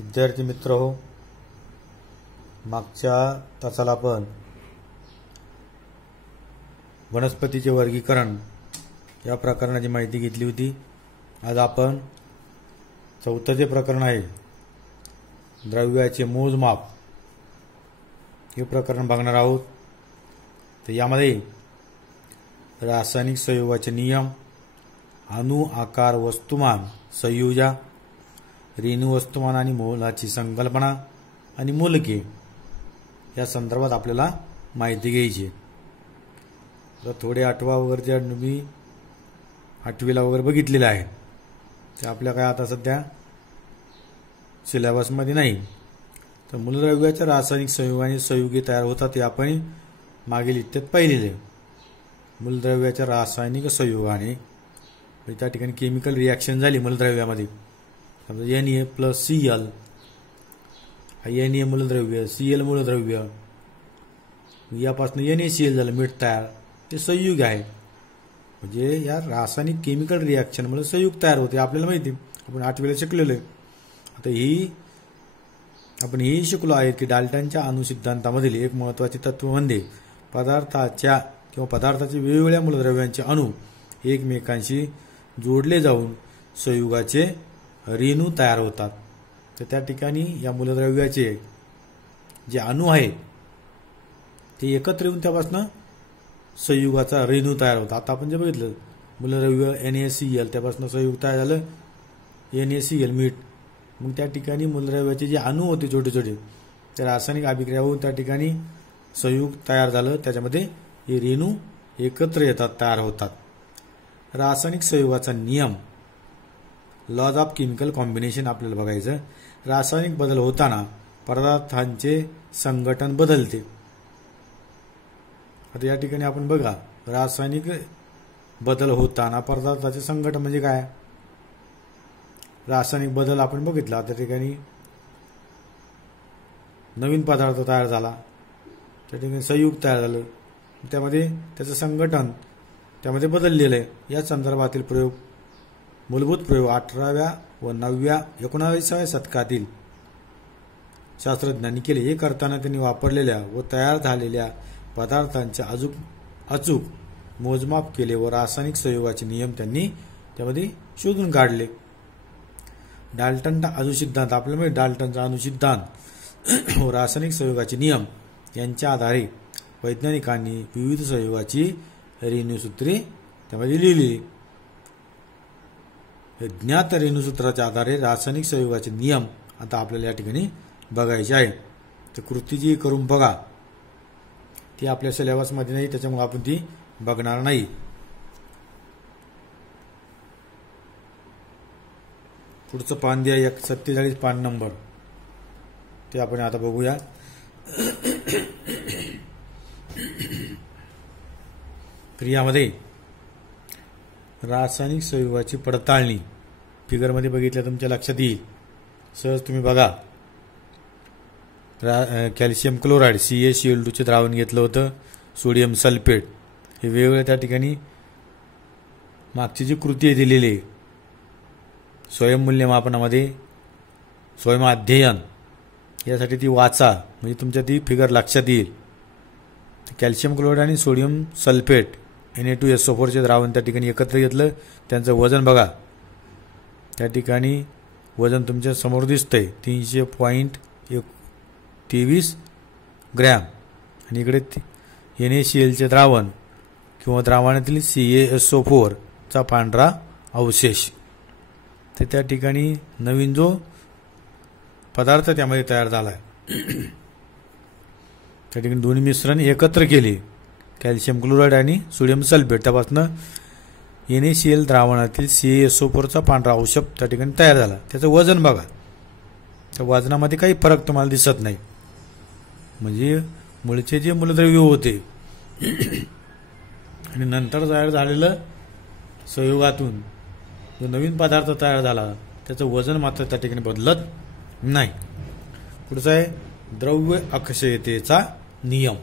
विद्यार्थी मित्र हो, मागच्या तासाला आपण वनस्पतीचे वर्गीकरण या प्रकरणाची माहिती घेतली होती. आज आपण चौथं जे प्रकरण आहे द्रव्याचे मोजमाप हे प्रकरण बघणार आहोत. तर यामध्ये रासायनिक संयोगाचे नियम, अणु आकार वस्तुमान संयोजा, रेणू वस्तुमान आणि मोलाची संकल्पना आणि मूलके या संदर्भात आपल्याला माहिती घ्यायची. तर थोडे आठवा वगैरे मी आठवीला वगैरे बघितलेले आहे, ते आपल्या काय आता सध्या सिलेबसमध्ये नाही. तर मूलद्रव्याच्या रासायनिक संयोगाने संयुगे तयार होतात हे आपण मागील इत्येत पाहिलेले. मूलद्रव्याच्या रासायनिक संयोगाने त्या ठिकाणी केमिकल रिॲक्शन झाली मूलद्रव्यामध्ये. समजा Na+Cl, Na मूलद्रव्य, Cl मूलद्रव्य, यापासून NaCl झालं मीठ तयार, हे संयुग आहे. म्हणजे या रासायनिक केमिकल रिॲक्शनमुळे संयुग तयार होते, आपल्याला माहिती, आपण आठवीला शिकलेलो आहे. आता आपण हेही शिकलो आहे की डाल्टनच्या अणुसिद्धांतामधील एक महत्त्वाचे तत्व म्हणजे पदार्थाच्या वेगवेगळ्या मूलद्रव्यांचे अणु एकमेकांशी जोडले जाऊन संयुगाचे रेणू तयार होतात. तर त्या ठिकाणी या मूलद्रव्याचे जे अणु आहेत ते एकत्र येऊन त्यापासून संयुगाचा रेणू तयार होतात. आता आपण जे बघितलं मूलद्रव्य NaCl, त्यापासून संयुग तयार झालं NaCl मीठ. मग त्या ठिकाणी मूलद्रव्याचे जे अणु होते छोटे छोटे, त्या रासायनिक अभिक्रिया होऊन त्या ठिकाणी संयुग तयार झालं, त्याच्यामध्ये हे रेणू एकत्र येतात, तयार होतात. रासायनिक संयोगाचा नियम, लॉज ऑफ केमिकल कॉम्बिनेशन आपल्याला बघायचं. रासायनिक बदल होताना पदार्थांचे संघटन बदलते. आता या ठिकाणी आपण बघा, रासायनिक बदल होताना पदार्थाचे संघटन म्हणजे काय. रासायनिक बदल आपण बघितला, त्या ठिकाणी नवीन पदार्थ तयार झाला, त्या ठिकाणी संयुग तयार झालं, त्यामध्ये त्याचं संघटन त्यामध्ये बदललेलं आहे. या संदर्भातील प्रयोग, मूलभूत प्रयोग 18व्या व 19व्या शतकातील शास्त्रज्ञांनी केले. हे करताना त्यांनी वापरलेल्या व तयार झालेल्या पदार्थांचे अचूक मोजमाप केले व रासायनिक संयोगाचे नियम त्यांनी त्यामध्ये शोधून काढले. डाल्टनचा अणुसिद्धांत, आपल्याला डाल्टनचा अणुसिद्धांत व रासायनिक संयोगाचे नियम यांच्या आधारे वैज्ञानिकांनी विविध संयोगाची रेणूसूत्रे त्यामध्ये लिहिली. ज्ञात रेणूसूत्राच्या आधारे रासायनिक संयोगाचे नियम आता आपल्याला या ठिकाणी बघायचे आहे. तर कृती जी करून बघा, ती आपल्या सिलेबसमध्ये नाही, त्याच्यामुळे आपण ती बघणार नाही. पुढचं पान द्या, 47 पान नंबर, ते आपण आता बघूया. क्रियामध्ये रासायनिक संयोगाची पडताळणी फिगरमध्ये बघितल्या तुमच्या लक्षात येईल. सहज तुम्ही बघा, कॅल्शियम क्लोराईड CaCl2 चे द्रावण घेतलं होतं, सोडियम सल्फेट, हे वेगवेगळ्या त्या ठिकाणी मागची जी कृती आहे दिलेली आहे स्वयंमूल्यमापनामध्ये, स्वयंअध्ययन, यासाठी ती वाचा, म्हणजे तुमच्या ती फिगर लक्षात येईल. कॅल्शियम क्लोराईड आणि सोडियम सल्फेट Na2SO4 चे द्रावण त्या ठिकाणी एकत्र घेतलं, त्यांचं वजन बघा, त्या ठिकाणी वजन तुमच्या समोर दिसतंय 300.23 ग्रॅम. आणि इकडे NaCl चे द्रावण किंवा द्रावणातील CaSO4 चा पांढरा अवशेष. तर त्या ठिकाणी नवीन जो पदार्थ त्यामध्ये तयार झाला आहे, त्या ठिकाणी दोन्ही मिश्रण एकत्र केले, कॅल्शियम क्लोराईड आणि सोडियम सल्फेट, त्यापासून NaCl द्रावणातील CaSO4 चा पांढरा अवशेष त्या ठिकाणी तयार झाला. त्याचं वजन बघा, त्या वजनामध्ये काही फरक तुम्हाला दिसत नाही. म्हणजे मूळचे जे मूलद्रव्य होते आणि नंतर तयार झालेलं संयोगातून जो नवीन पदार्थ तयार झाला, त्याचं वजन मात्र त्या ठिकाणी बदलत नाही. पुढचा आहे द्रव्य अक्षयतेचा नियम.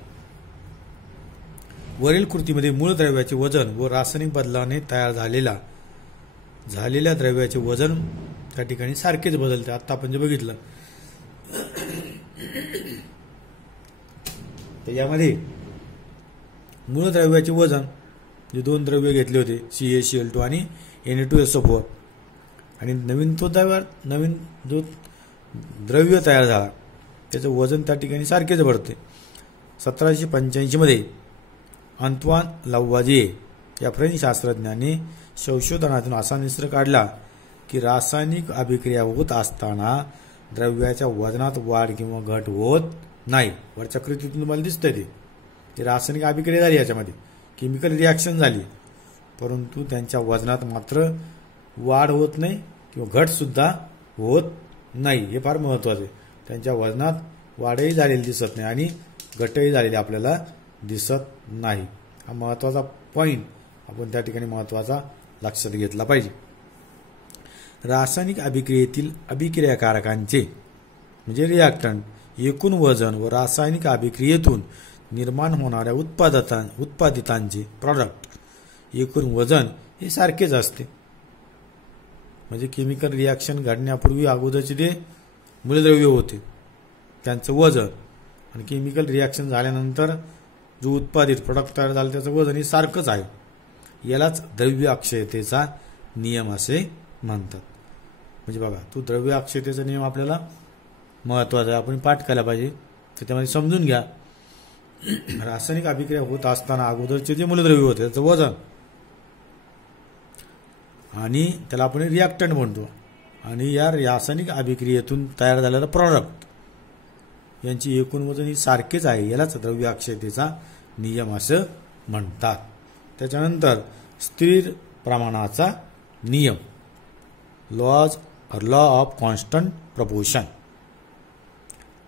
वरील कृतीमध्ये मूळ द्रव्याचे वजन व रासायनिक बदलाने तयार झालेल्या द्रव्याचे वजन त्या ठिकाणी सारखेच बदलते. आता आपण जे बघितलं तर यामध्ये मूलद्रव्याचे वजन जे दोन द्रव्य घेतले होते CaCl2 आणि Na2SO4 आणि नवीन जो द्रव्य तयार झाला त्याचं वजन त्या ठिकाणी सारखेच पडते. 1785 मध्ये अंतवान लाव्हाजिये या फ्रेंच शास्त्रज्ञाने संशोधनातून असा निष्कर्ष काढला की रासायनिक अभिक्रिया होत असताना द्रव्याच्या वजनात वाढ किंवा घट होत नाही. वरच्या कृतीतून तुम्हाला दिसतंय ते रासायनिक अभिक्रिया झाली, याच्यामध्ये केमिकल रिॲक्शन झाली, परंतु त्यांच्या वजनात मात्र वाढ होत नाही किंवा घट सुद्धा होत नाही. हे फार महत्वाचं आहे. त्यांच्या वजनात वाढही झालेली दिसत नाही आणि घटही झालेली आपल्याला दिसत नाही. हा महत्वाचा पॉइंट आपण त्या ठिकाणी महत्वाचा लक्षात घेतला पाहिजे. रासायनिक अभिक्रियेतील अभिक्रियाकारकांचे म्हणजे रिॲक्टंट एकूण वजन व रासायनिक अभिक्रियेतून निर्माण होणाऱ्या उत्पादितांचे प्रॉडक्ट एकूण वजन हे सारखेच असते. म्हणजे केमिकल रिॲक्शन घडण्यापूर्वी अगोदरचे जे मूलद्रव्य होते त्यांचं वजन आणि केमिकल रिॲक्शन झाल्यानंतर जो उत्पादित प्रॉडक्ट तयार झालं त्याचं वजन हे सारखंच आहे. यालाच द्रव्य अक्षयतेचा नियम असे म्हणतात. म्हणजे बघा, तो द्रव्य अक्षयतेचा नियम आपल्याला महत्वाचा आहे, आपण पाठ केला पाहिजे. त्याच्यामध्ये समजून घ्या, रासायनिक अभिक्रिया होत असताना अगोदरचे जे मूलद्रव्य होते त्याचं वजन आणि त्याला आपण रिॲक्टंट म्हणतो आणि या रासायनिक अभिक्रियेतून तयार झालेला प्रॉडक्ट यांची एकूण वजन ही सारखेच आहे. यालाच द्रव्य अक्षयतेचा नियम असं म्हणतात. त्याच्यानंतर स्थिर प्रमाणाचा नियम लॉ ऑफ कॉन्स्टंट प्रपोर्शन.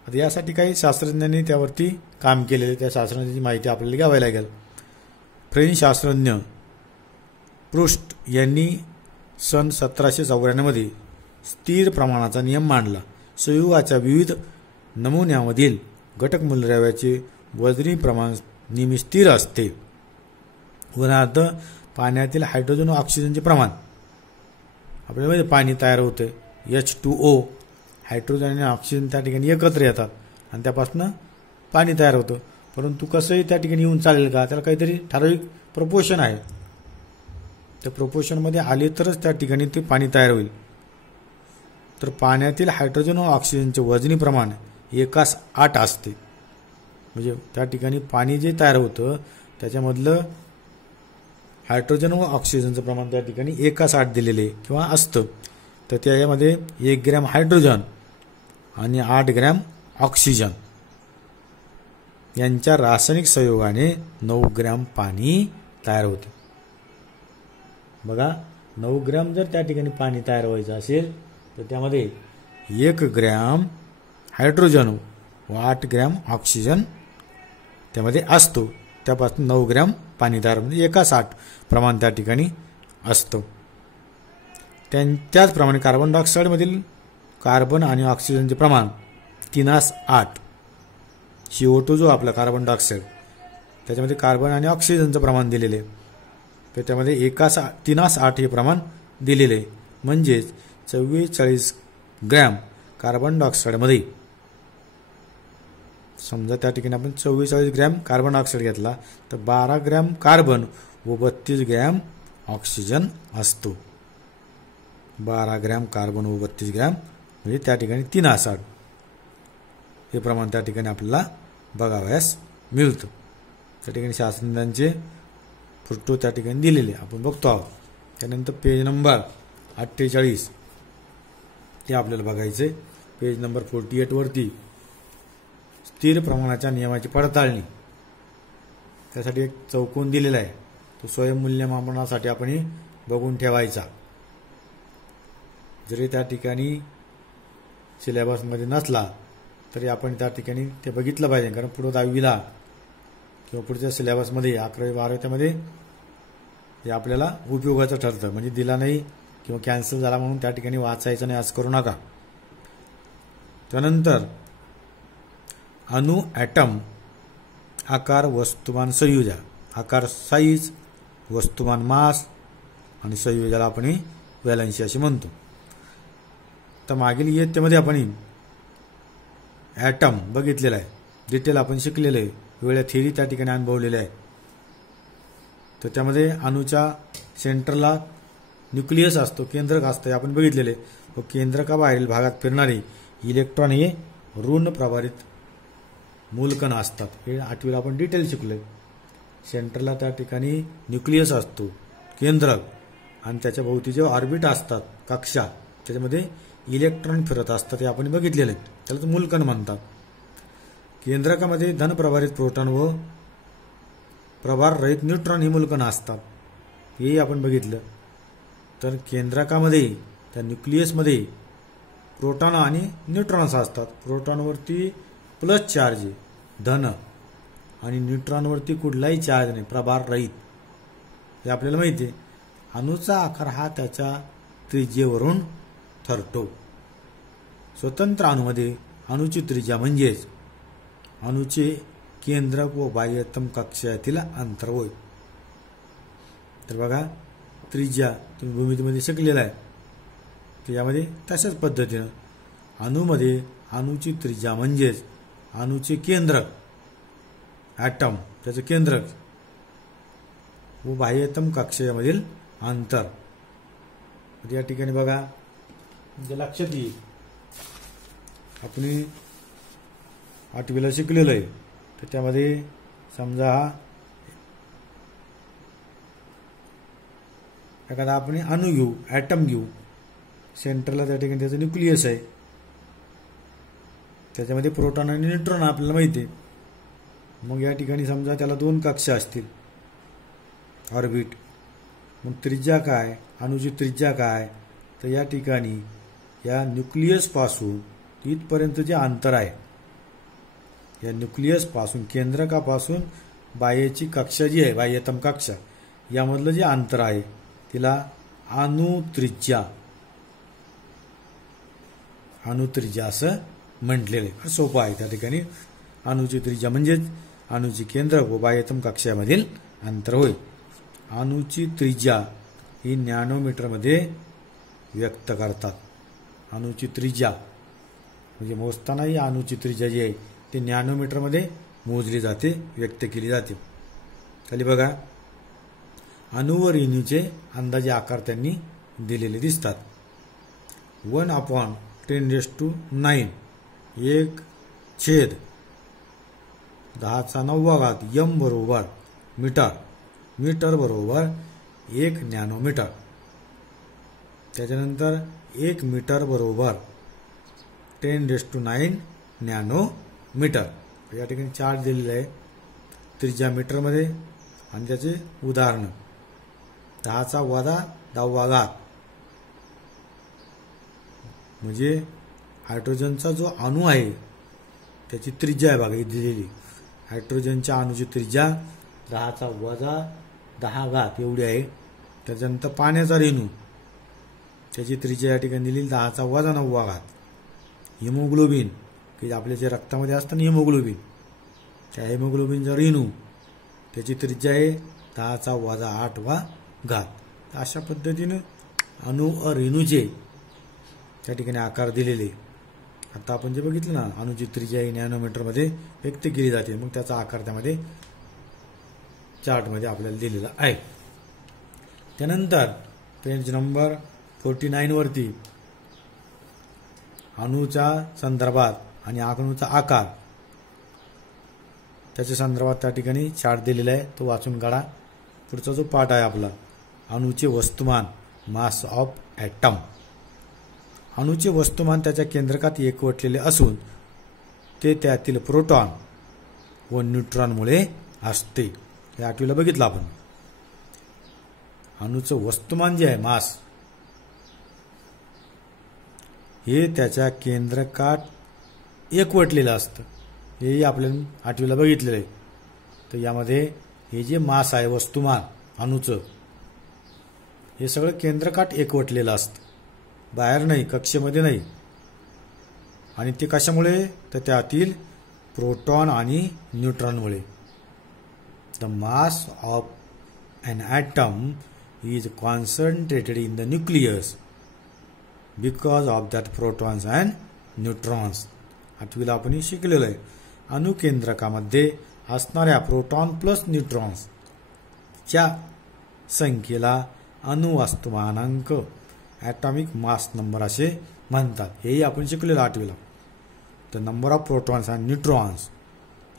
आता यासाठी काही शास्त्रज्ञांनी त्यावरती काम केलेले, त्या शास्त्रज्ञांची माहिती आपल्याला घ्यावी लागेल. फ्रेंच शास्त्रज्ञ प्रूस्ट यांनी सन 1794 मध्ये स्थिर प्रमाणाचा नियम मांडला. संयुगाच्या विविध नमुन्यामधील घटक मूलद्रव्याचे वजनी प्रमाण नेहमी स्थिर असते. उदाहरणार्थ पाण्यातील हायड्रोजन व ऑक्सिजनचे प्रमाण, आपल्याला पाणी तयार होते H2O, हायड्रोजन आणि ऑक्सिजन त्या ठिकाणी एकत्र येतात आणि त्यापासून पाणी तयार होतं. परंतु कसंही त्या ठिकाणी येऊन चालेल का, त्याला काहीतरी ठराविक प्रपोर्शन आहे. त्या प्रपोर्शनमध्ये आले तरच त्या ठिकाणी ते पाणी तयार होईल. तर पाण्यातील हायड्रोजन व ऑक्सिजनचे वजनी प्रमाण 1:8 असते. म्हणजे त्या ठिकाणी पाणी जे तयार होतं त्याच्यामधलं हायड्रोजन व ऑक्सिजनचं प्रमाण त्या ठिकाणी 1:8 दिलेले किंवा असतं. तर त्याच्यामध्ये 1 ग्रॅम हायड्रोजन आणि 8 ग्रॅम ऑक्सिजन यांच्या रासायनिक संयोगाने 9 ग्रॅम पाणी तयार होते. बघा, 9 ग्रॅम जर त्या ठिकाणी पाणी तयार व्हायचं असेल तर त्यामध्ये 1 ग्रॅम हायड्रोजन व 8 ग्रॅम ऑक्सिजन त्यामध्ये असतो. त्यापासून 9 ग्रॅम पाणी तयार, म्हणजे 1:8 प्रमाण त्या ठिकाणी असतं. त्याचप्रमाणे कार्बन डायऑक्साईडमधील कार्बन आणि ऑक्सिजनचे प्रमाण 3:8. CO2 जो आपला कार्बन डायऑक्साईड त्याच्यामध्ये कार्बन आणि ऑक्सिजनचं प्रमाण दिलेले, तर त्यामध्ये 3:8 हे प्रमाण दिलेले. म्हणजेच 44 ग्रॅम कार्बन डायऑक्साईडमध्ये, समजा त्या ठिकाणी आपण 44 ग्रॅम कार्बन डायऑक्साईड घेतला तर 12 ग्रॅम कार्बन व 32 ग्रॅम ऑक्सिजन असतो. 12 ग्रॅम कार्बन व 32 ग्रॅम म्हणजे त्या ठिकाणी 3:8 हे प्रमाण त्या ठिकाणी आपल्याला बघावयास मिळतं. त्या ठिकाणी शास्त्रज्ञांचे फोटो त्या ठिकाणी दिलेले आपण बघतो आहोत. त्यानंतर पेज नंबर 48 ते आपल्याला बघायचे. पेज नंबर 48 वरती स्थिर प्रमाणाच्या नियमाची पडताळणी, त्यासाठी एक चौकोन दिलेला आहे. तो स्वयंमूल्यमापनासाठी आपण बघून ठेवायचा. जरी त्या ठिकाणी सिलेबसमध्ये नसला तरी आपण त्या ठिकाणी ते बघितलं पाहिजे, कारण पुढे 10वीला किंवा पुढच्या सिलेबसमध्ये 11वी 12वीमध्ये हे आपल्याला उपयोगाचं ठरतं. म्हणजे दिला नाही किंवा कॅन्सल झाला म्हणून त्या ठिकाणी वाचायचं नाही असं करू नका. त्यानंतर अणु, ॲटम, आकार, वस्तुमान, संयोजा. आकार साईज, वस्तुमान मास आणि संयोजाला आपण व्हॅलन्सी असे म्हणतो. तर मागील इयत्तेमध्ये आपण ॲटम बघितलेला आहे, डिटेल आपण शिकलेलं आहे. वेगळ्या थिअरी त्या ठिकाणी अनुभवलेल्या आहेत. तर त्यामध्ये अणूच्या सेंटरला न्यूक्लियस असतो, केंद्रक असतं, हे आपण बघितलेले. व केंद्रकाबाहेरील भागात फिरणारे इलेक्ट्रॉन हे ऋण प्रभारित मूलकण असतात. हे 8वीला आपण डिटेल शिकलोय. सेंटरला त्या ठिकाणी न्यूक्लियस असतो, केंद्रक, आणि त्याच्या भोवती जे ऑर्बिट असतात, कक्षा, त्याच्यामध्ये इलेक्ट्रॉन फिरत असतात, हे आपण बघितलेलं आहे. त्याला मूलकण म्हणतात. केंद्रकामध्ये धनप्रभारित प्रोटॉन व प्रभार रहित न्यूट्रॉन ही मूलकण असतात, हेही आपण बघितलं. तर केंद्रकामध्ये त्या न्यूक्लियसमध्ये प्रोटॉन आणि न्यूट्रॉन्स असतात. प्रोटॉनवरती प्लस चार्ज आहे, धन, आणि न्यूट्रॉनवरती कुठलाही चार्ज नाही, प्रभार रहित, हे आपल्याला माहिती आहे. अणूचा आकार हा त्याच्या त्रिज्येवरून ठरतो. स्वतंत्र अणूमध्ये अणूची त्रिज्या म्हणजेच अणूचे केंद्रक व बाह्यतम कक्षातील अंतर होय. तर बघा, त्रिज्या तुम्ही भूमितीमध्ये शिकलेला आहे, तर यामध्ये तशाच पद्धतीनं अणूमध्ये अणूची त्रिज्या म्हणजेच अणूचे केंद्रक, ॲटम, त्याचं केंद्रक व बाह्यतम कक्षेमधील अंतर. या ठिकाणी बघा, म्हणजे लक्षात येईल, आपण 8वीला शिकलेलं आहे. तर त्यामध्ये समजा हा एखादा आपण अणू घेऊ, ॲटम घेऊ, सेंटरला त्या ठिकाणी त्याचं न्यूक्लियस आहे, त्याच्यामध्ये प्रोटॉन आणि न्यूट्रॉन आपल्याला माहिती आहे. मग या ठिकाणी समजा त्याला 2 कक्षा असतील, ऑर्बिट. मग त्रिज्या काय, अणूची त्रिज्या काय, तर या ठिकाणी या न्यूक्लियसपासून इथपर्यंत जे अंतर आहे, या न्यूक्लियसपासून, केंद्रकापासून बाह्यची कक्षा जी आहे, बाह्यतम कक्षा, यामधलं जे अंतर आहे तिला अणुत्रिज्या असं म्हटलेलं आहे. सोपं आहे. त्या ठिकाणी अणूची त्रिज्या म्हणजेच अणूची केंद्रक व बाह्यतम कक्षामधील अंतर होय. अणूची त्रिज्या ही नॅनोमीटरमध्ये व्यक्त करतात. अणूची त्रिज्या म्हणजे मोजताना ही अणूची त्रिज्या जी आहे ती नॅनोमीटरमध्ये मोजली जाते, व्यक्त केली जाते. खाली बघा, अणू व रेणूचे अंदाजे आकार त्यांनी दिलेले दिसतात. 1/10⁹ 1/10⁹ m बरोबर मीटर, मीटर बरोबर 1 नॅनोमीटर. त्याच्यानंतर 1 मीटर बरोबर 10⁹ नॅनोमीटर. या ठिकाणी चार्ट दिलेला आहे त्रिज्या मीटरमध्ये, आणि त्याचे उदाहरण 10⁻10 म्हणजे हायड्रोजनचा जो अणू आहे त्याची त्रिज्या आहे बघा, ही दिलेली. हायड्रोजनच्या अणूची त्रिज्या 10⁻10 एवढी आहे. त्याच्यानंतर पाण्याचा रेणू, त्याची त्रिज्या या ठिकाणी दिलेली 10⁻9. हिमोग्लोबिन, की आपल्या जे रक्तामध्ये असतं ना हिमोग्लोबिन, त्या हिमोग्लोबिनचा रेणू, त्याची त्रिज्या आहे 10⁻8. अशा पद्धतीनं अणू व रेणूचे त्या ठिकाणी आकार दिलेले. आता आपण जे बघितलं ना, अणूची त्रिज्या ही नॅनोमीटरमध्ये व्यक्त केली जाते, मग त्याचा आकार त्यामध्ये चार्टमध्ये आपल्याला दिलेला आहे. त्यानंतर पेज नंबर 49 वरती अणूच्या संदर्भात आणि अणूचा आकार त्याच्या संदर्भात त्या ठिकाणी चार्ट दिलेला आहे, तो वाचून काढा. पुढचा जो पाठ आहे आपला, अणूचे वस्तुमान, मास ऑफ ॲटम. अणूचे वस्तुमान त्याच्या केंद्रकात एकवटलेले असून ते त्यातील प्रोटॉन व न्यूट्रॉनमुळे असते. हे 8वीला बघितलं आपण. अणूचं वस्तुमान जे आहे, मास, हे त्याच्या केंद्रकात एकवटलेलं असतं. हेही आपल्याला 8वीला बघितलेलं आहे. तर यामध्ये हे जे मास आहे, वस्तुमान अणूचं, हे सगळं केंद्रकात एकवटलेलं असतं, बाहेर नाही, कक्षेमध्ये नाही. आणि ते कशामुळे, तर त्यातील प्रोटॉन आणि न्यूट्रॉनमुळे. The mass of an atom is concentrated in the nucleus because of that protons and neutrons. 8वीला आपण शिकलेलं आहे. अणुकेंद्रकामध्ये असणाऱ्या प्रोटॉन प्लस न्यूट्रॉन्सच्या संख्येला अणुवस्तुमानांक ॲटॉमिक मास नंबर असे म्हणतात. हेही आपण शिकलेलं 8वीला. The number of protons and neutrons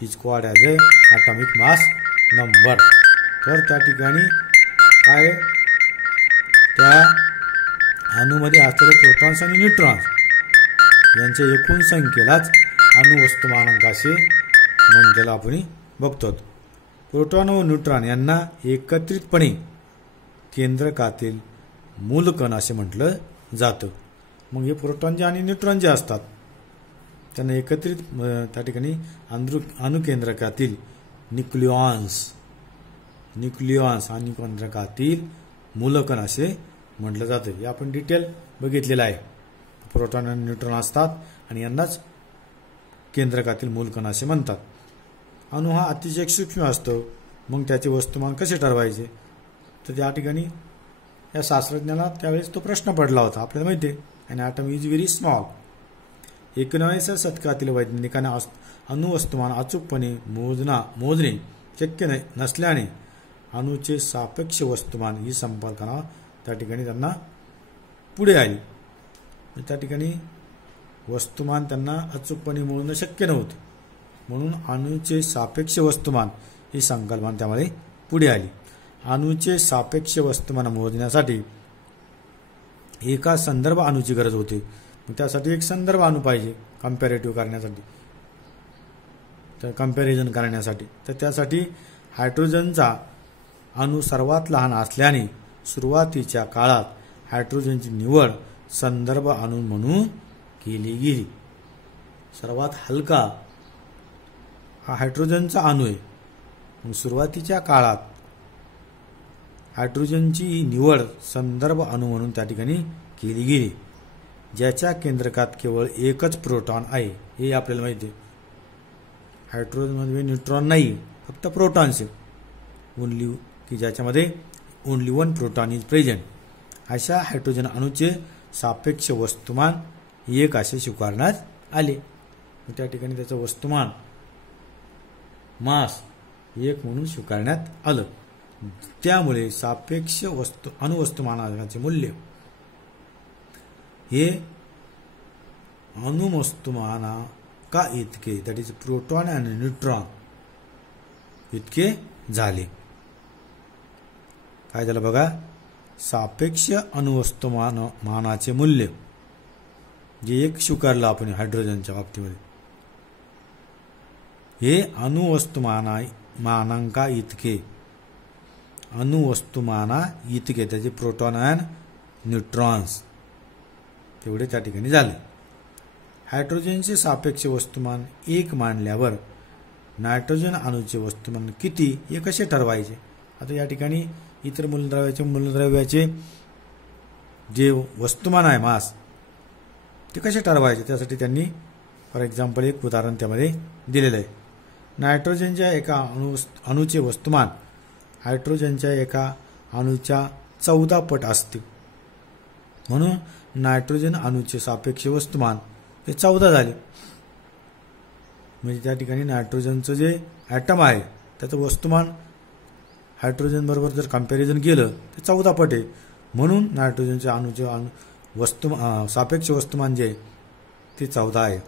is called as a atomic mass number. तर त्या ठिकाणी काय त्या अणूमध्ये असलेले प्रोटॉन्स आणि न्यूट्रॉन्स यांच्या एकूण संख्येलाच अणुवस्तुमानांक असे म्हटलेलं आपण बघतो. प्रोटॉन व न्यूट्रॉन यांना एकत्रितपणे केंद्रकातील मूलकण असे म्हटलं जातं. मग हे प्रोटॉन जे आणि न्यूट्रॉन जे असतात त्यांना एकत्रित त्या ठिकाणी अणुकेंद्रकातील न्यूक्लिऑन्स अणुकेंद्रकातील मूलकण असे म्हटलं जातं. हे आपण डिटेल बघितलेलं आहे. प्रोटॉन आणि न्यूट्रॉन असतात आणि यांनाच केंद्रकातील मूलकण असे म्हणतात. अणू हा अतिशय सूक्ष्म असतो. मग त्याचे वस्तुमान कसे ठरवायचे, तर त्या ठिकाणी या शास्त्रज्ञाला त्यावेळेस तो प्रश्न पडला होता. आपल्याला माहिती आहे अन ॲटम इज व्हेरी स्मॉल. 19व्या शतकातील वैज्ञानिकांना अणुवस्तुमान अचूकपणे मोजणे शक्य नसल्याने अणूचे सापेक्ष वस्तुमान ही संकल्पना त्या ठिकाणी त्यांना पुढे आली. त्या ठिकाणी वस्तुमान त्यांना अचूकपणे मोजणं शक्य नव्हतं, म्हणून अणूचे सापेक्ष वस्तुमान ही संकल्पना त्यामुळे पुढे आली. अणूचे सापेक्ष वस्तुमान मोजण्यासाठी एका संदर्भ अणूची गरज होती. मग त्यासाठी एक संदर्भ अणू पाहिजे कम्पॅरेटिव्ह करण्यासाठी, तर कम्पॅरिझन करण्यासाठी. तर त्यासाठी हायड्रोजनचा अणू सर्वात लहान असल्याने सुरुवातीच्या काळात हायड्रोजनची निवड संदर्भ अणू म्हणून केली गेली. सर्वात हलका हा हायड्रोजनचा अणू आहे. मग सुरुवातीच्या काळात हायड्रोजनची निवड संदर्भ अणू म्हणून त्या ठिकाणी केली गेली, ज्याच्या केंद्रकात केवळ एकच प्रोटॉन आहे. हे आपल्याला माहिती आहे. हायड्रोजनमध्ये न्यूट्रॉन नाही, फक्त प्रोटॉन्स आहे ओनली, की ज्याच्यामध्ये only one proton is present. अशा हायड्रोजन अणूचे सापेक्ष वस्तुमान एक असे स्वीकारण्यात आले. त्या ठिकाणी त्याचं वस्तुमान मास एक म्हणून स्वीकारण्यात आलं. त्यामुळे सापेक्ष अणुवस्तुमानाचे मूल्य हे अणुवस्तुमानाका इतके, दॅट इज प्रोटॉन आणि न्यूट्रॉन इतके झाले. काय झालं बघा, सापेक्ष अणुवस्तुमानाचे मूल्य जे एक स्वीकारलं आपण हायड्रोजनच्या बाबतीमध्ये, हे अणुवस्तुमानांका इतके त्याचे प्रोटॉन अँड न्यूट्रॉन्स तेवढे त्या ठिकाणी झाले. हायड्रोजनचे सापेक्ष वस्तुमान एक मानल्यावर नायट्रोजन अणूचे वस्तुमान किती हे कसे ठरवायचे. आता या ठिकाणी इतर मूलद्रव्याचे जे वस्तुमान आहे मास ते कसे ठरवायचे, त्यासाठी त्यांनी फॉर एक्झाम्पल एक उदाहरण त्यामध्ये दिलेलं आहे. नायट्रोजनच्या एका अणूचे वस्तुमान हायड्रोजनच्या एका अणूच्या 14 पट असते. म्हणून नायट्रोजन अणूचे सापेक्ष वस्तुमान हे 14 झाले. म्हणजे त्या ठिकाणी नायट्रोजनचं जे ॲटम आहे त्याचं वस्तुमान हायड्रोजन बरोबर जर कम्पॅरिझन केलं तर 14 पट आहे. म्हणून नायट्रोजनच्या अणूचे सापेक्ष वस्तुमान जे ते 14 आहे.